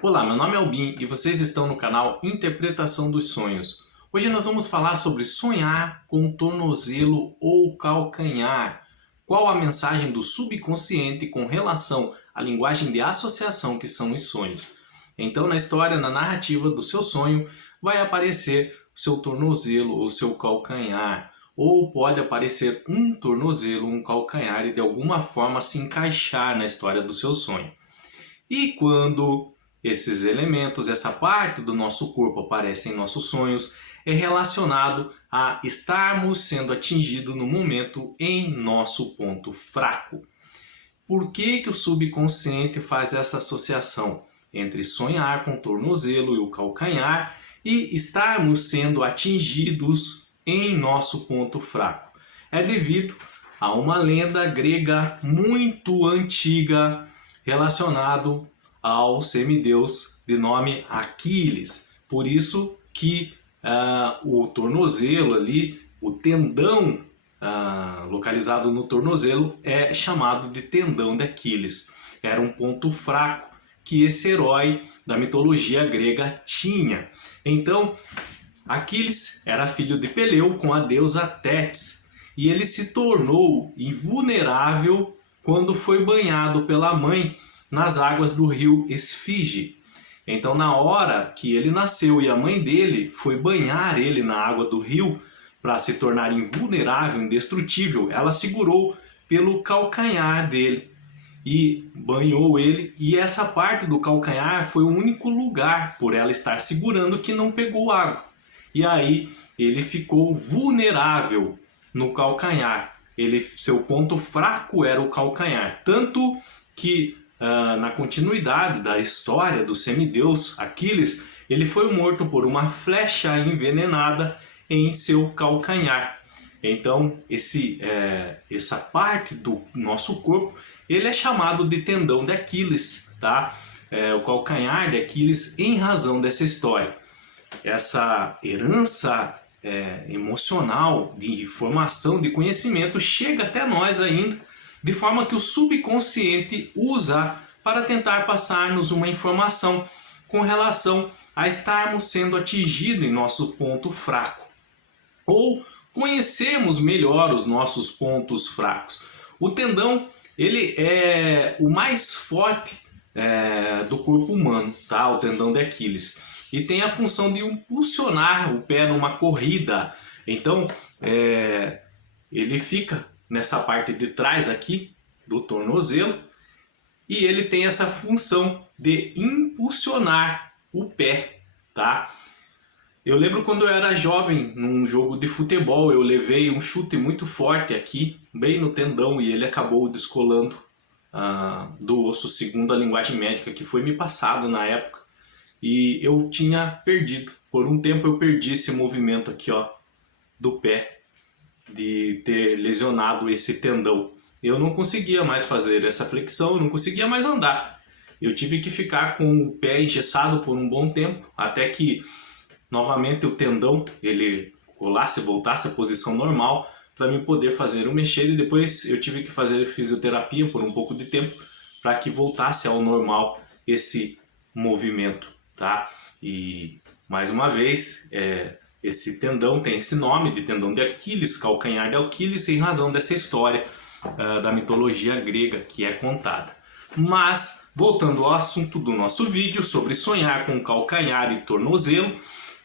Olá, meu nome é Albin e vocês estão no canal Interpretação dos Sonhos. Hoje nós vamos falar sobre sonhar com tornozelo ou calcanhar. Qual a mensagem do subconsciente com relação à linguagem de associação que são os sonhos. Então, na história, na narrativa do seu sonho, vai aparecer o seu tornozelo ou seu calcanhar. Ou pode aparecer um tornozelo, um calcanhar e de alguma forma se encaixar na história do seu sonho. E quando esses elementos, essa parte do nosso corpo aparece em nossos sonhos, é relacionado a estarmos sendo atingidos no momento em nosso ponto fraco. Por que o subconsciente faz essa associação entre sonhar com o tornozelo e o calcanhar e estarmos sendo atingidos em nosso ponto fraco? É devido a uma lenda grega muito antiga relacionado ao semideus de nome Aquiles. Por isso que o tornozelo ali, o tendão localizado no tornozelo é chamado de tendão de Aquiles. Era um ponto fraco que esse herói da mitologia grega tinha. Então, Aquiles era filho de Peleu com a deusa Tétis e ele se tornou invulnerável quando foi banhado pela mãe nas águas do rio Esfinge. Então, na hora que ele nasceu e a mãe dele foi banhar ele na água do rio para se tornar invulnerável, indestrutível, ela segurou pelo calcanhar dele e banhou ele, e essa parte do calcanhar foi o único lugar por ela estar segurando que não pegou água. E aí ele ficou vulnerável no calcanhar. Seu ponto fraco era o calcanhar, tanto que na continuidade da história do semideus Aquiles, ele foi morto por uma flecha envenenada em seu calcanhar. Então essa parte do nosso corpo ele é chamado de tendão de Aquiles, tá? O calcanhar de Aquiles em razão dessa história. Essa herança emocional de informação, de conhecimento chega até nós ainda, de forma que o subconsciente usa para tentar passar-nos uma informação com relação a estarmos sendo atingidos em nosso ponto fraco, ou conhecermos melhor os nossos pontos fracos. O tendão ele é o mais forte do corpo humano, tá? O tendão de Aquiles, e tem a função de impulsionar o pé numa corrida. Então ele fica nessa parte de trás aqui do tornozelo e ele tem essa função de impulsionar o pé, tá? Eu lembro quando eu era jovem, num jogo de futebol, eu levei um chute muito forte aqui, bem no tendão, e ele acabou descolando do osso, segundo a linguagem médica que foi me passado na época. E eu tinha perdido, por um tempo eu perdi esse movimento aqui, ó, do pé, de ter lesionado esse tendão. Eu não conseguia mais fazer essa flexão, eu não conseguia mais andar. Eu tive que ficar com o pé engessado por um bom tempo, até que novamente o tendão ele voltasse à posição normal para mim poder fazer o mexer, e depois eu tive que fazer fisioterapia por um pouco de tempo para que voltasse ao normal esse movimento, tá? E mais uma vez, esse tendão tem esse nome de tendão de Aquiles, calcanhar de Aquiles, em razão dessa história da mitologia grega que é contada. Mas, voltando ao assunto do nosso vídeo sobre sonhar com calcanhar e tornozelo,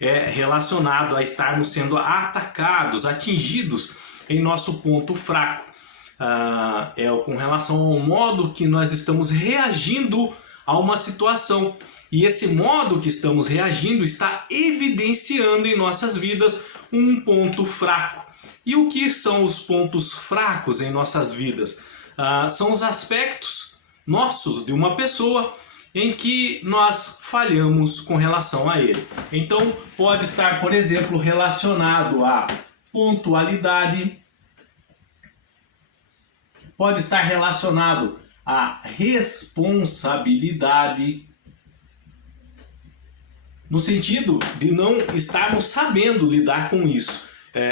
é relacionado a estarmos sendo atacados, atingidos em nosso ponto fraco. Com relação ao modo que nós estamos reagindo a uma situação. E esse modo que estamos reagindo está evidenciando em nossas vidas um ponto fraco. E o que são os pontos fracos em nossas vidas? São os aspectos nossos de uma pessoa em que nós falhamos com relação a ele. Então pode estar, por exemplo, relacionado à pontualidade, pode estar relacionado à responsabilidade, no sentido de não estarmos sabendo lidar com isso.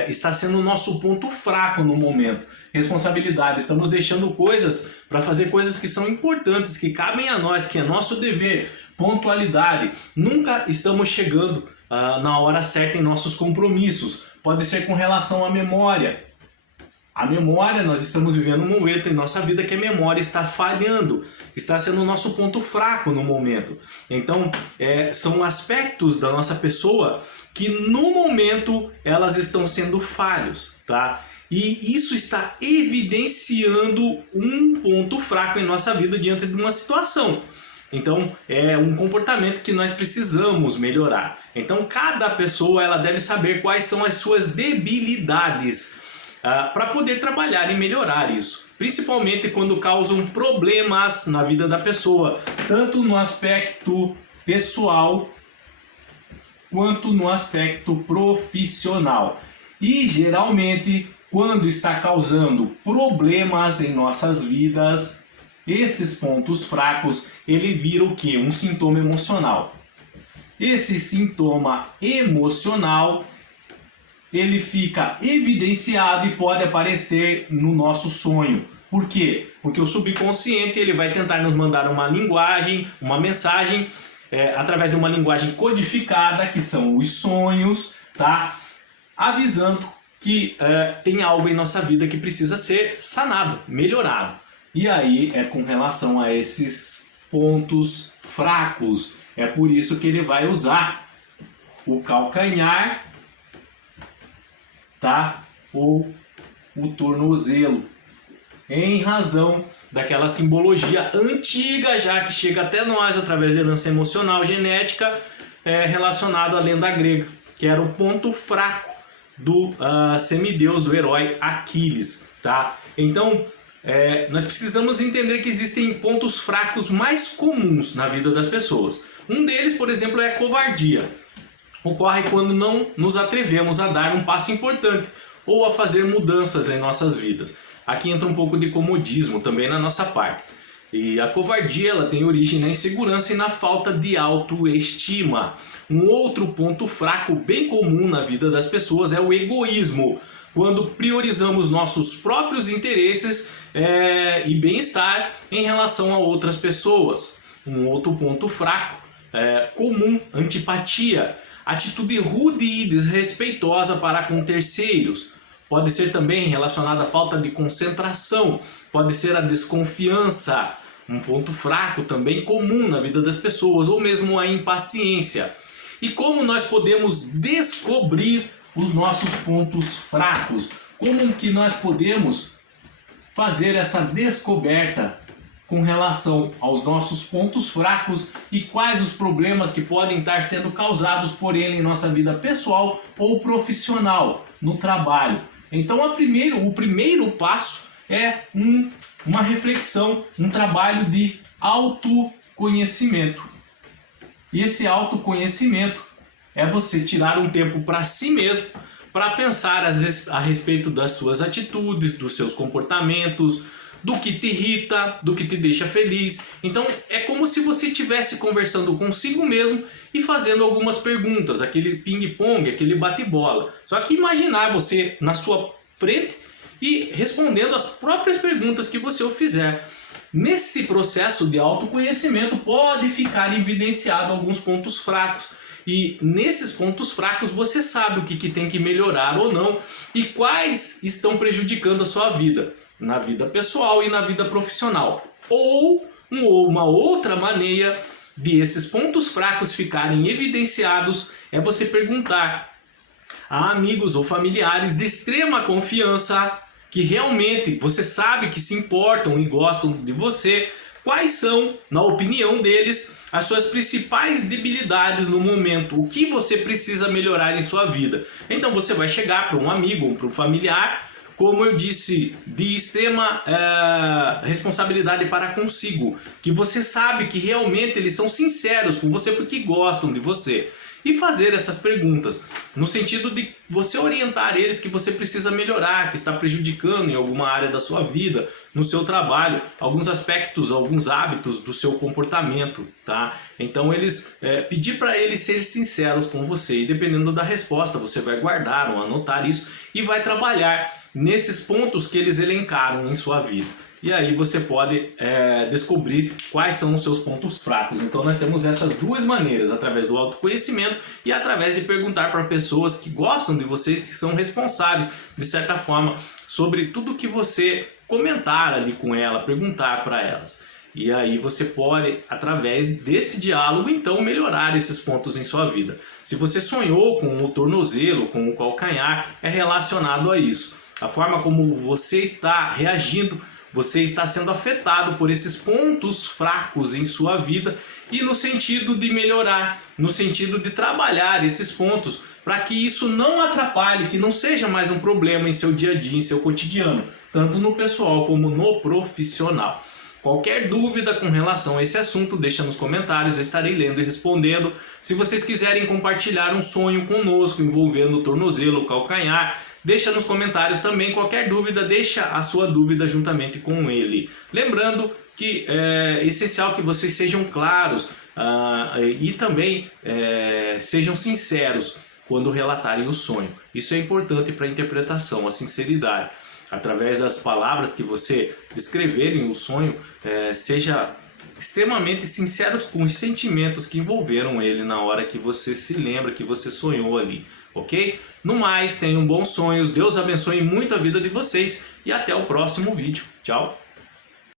Está sendo o nosso ponto fraco no momento. Responsabilidade, estamos deixando coisas para fazer coisas que são importantes, que cabem a nós, que é nosso dever, pontualidade. Nunca estamos chegando na hora certa em nossos compromissos. Pode ser com relação à memória. A memória, nós estamos vivendo um momento em nossa vida que a memória está falhando, está sendo o nosso ponto fraco no momento. Então, são aspectos da nossa pessoa que no momento elas estão sendo falhos, tá? E isso está evidenciando um ponto fraco em nossa vida diante de uma situação. Então, é um comportamento que nós precisamos melhorar. Então, cada pessoa ela deve saber quais são as suas debilidades para poder trabalhar e melhorar isso. Principalmente quando causam problemas na vida da pessoa, tanto no aspecto pessoal quanto no aspecto profissional. E geralmente, quando está causando problemas em nossas vidas, esses pontos fracos, ele vira o quê? Um sintoma emocional. Esse sintoma emocional, ele fica evidenciado e pode aparecer no nosso sonho. Por quê? Porque o subconsciente ele vai tentar nos mandar uma linguagem, uma mensagem, através de uma linguagem codificada, que são os sonhos, tá? Avisando que tem algo em nossa vida que precisa ser sanado, melhorado. E aí é com relação a esses pontos fracos. É por isso que ele vai usar o calcanhar, tá? Ou o tornozelo, em razão daquela simbologia antiga já que chega até nós através da herança emocional genética relacionado à lenda grega, que era o ponto fraco do semideus, do herói Aquiles, tá? Então nós precisamos entender que existem pontos fracos mais comuns na vida das pessoas. Um deles, por exemplo, é a covardia. Ocorre quando não nos atrevemos a dar um passo importante ou a fazer mudanças em nossas vidas. Aqui entra um pouco de comodismo também na nossa parte. E a covardia ela tem origem na insegurança e na falta de autoestima. Um outro ponto fraco bem comum na vida das pessoas é o egoísmo, quando priorizamos nossos próprios interesses e bem-estar em relação a outras pessoas. Um outro ponto fraco comum, antipatia. Atitude rude e desrespeitosa para com terceiros. Pode ser também relacionada à falta de concentração. Pode ser a desconfiança, um ponto fraco também comum na vida das pessoas, ou mesmo a impaciência. E como nós podemos descobrir os nossos pontos fracos? Como que nós podemos fazer essa descoberta com relação aos nossos pontos fracos e quais os problemas que podem estar sendo causados por ele em nossa vida pessoal ou profissional, no trabalho? Então o primeiro passo é uma reflexão, um trabalho de autoconhecimento. E esse autoconhecimento é você tirar um tempo para si mesmo, para pensar a respeito das suas atitudes, dos seus comportamentos, do que te irrita, do que te deixa feliz. Então é como se você estivesse conversando consigo mesmo e fazendo algumas perguntas, aquele ping-pong, aquele bate-bola. Só que imaginar você na sua frente e respondendo as próprias perguntas que você o fizer. Nesse processo de autoconhecimento pode ficar evidenciado alguns pontos fracos. E nesses pontos fracos você sabe o que tem que melhorar ou não e quais estão prejudicando a sua vida, na vida pessoal e na vida profissional. Ou uma outra maneira de esses pontos fracos ficarem evidenciados é você perguntar a amigos ou familiares de extrema confiança que realmente você sabe que se importam e gostam de você, quais são, na opinião deles, as suas principais debilidades no momento, o que você precisa melhorar em sua vida. Então você vai chegar para um amigo ou para um familiar, como eu disse, de extrema responsabilidade para consigo, que você sabe que realmente eles são sinceros com você porque gostam de você. E fazer essas perguntas, no sentido de você orientar eles que você precisa melhorar, que está prejudicando em alguma área da sua vida, no seu trabalho, alguns aspectos, alguns hábitos do seu comportamento, tá? Então pedir para eles ser sinceros com você e dependendo da resposta você vai guardar ou anotar isso e vai trabalhar nesses pontos que eles elencaram em sua vida. e aí você pode descobrir quais são os seus pontos fracos. Então nós temos essas duas maneiras, através do autoconhecimento e através de perguntar para pessoas que gostam de você, que são responsáveis, de certa forma, sobre tudo que você comentar ali com ela, perguntar para elas. E aí você pode, através desse diálogo, então melhorar esses pontos em sua vida. Se você sonhou com o tornozelo, com o calcanhar, é relacionado a isso. A forma como você está reagindo, você está sendo afetado por esses pontos fracos em sua vida e no sentido de melhorar, no sentido de trabalhar esses pontos para que isso não atrapalhe, que não seja mais um problema em seu dia a dia, em seu cotidiano, tanto no pessoal como no profissional. Qualquer dúvida com relação a esse assunto, deixa nos comentários, eu estarei lendo e respondendo. Se vocês quiserem compartilhar um sonho conosco envolvendo o tornozelo, o calcanhar, deixa nos comentários também. Qualquer dúvida, deixa a sua dúvida juntamente com ele. Lembrando que é essencial que vocês sejam claros e também sejam sinceros quando relatarem o sonho. Isso é importante para a interpretação, a sinceridade. Através das palavras que você descreverem o sonho, seja extremamente sincero com os sentimentos que envolveram ele na hora que você se lembra, que você sonhou ali, ok? No mais, tenham bons sonhos, Deus abençoe muito a vida de vocês e até o próximo vídeo. Tchau!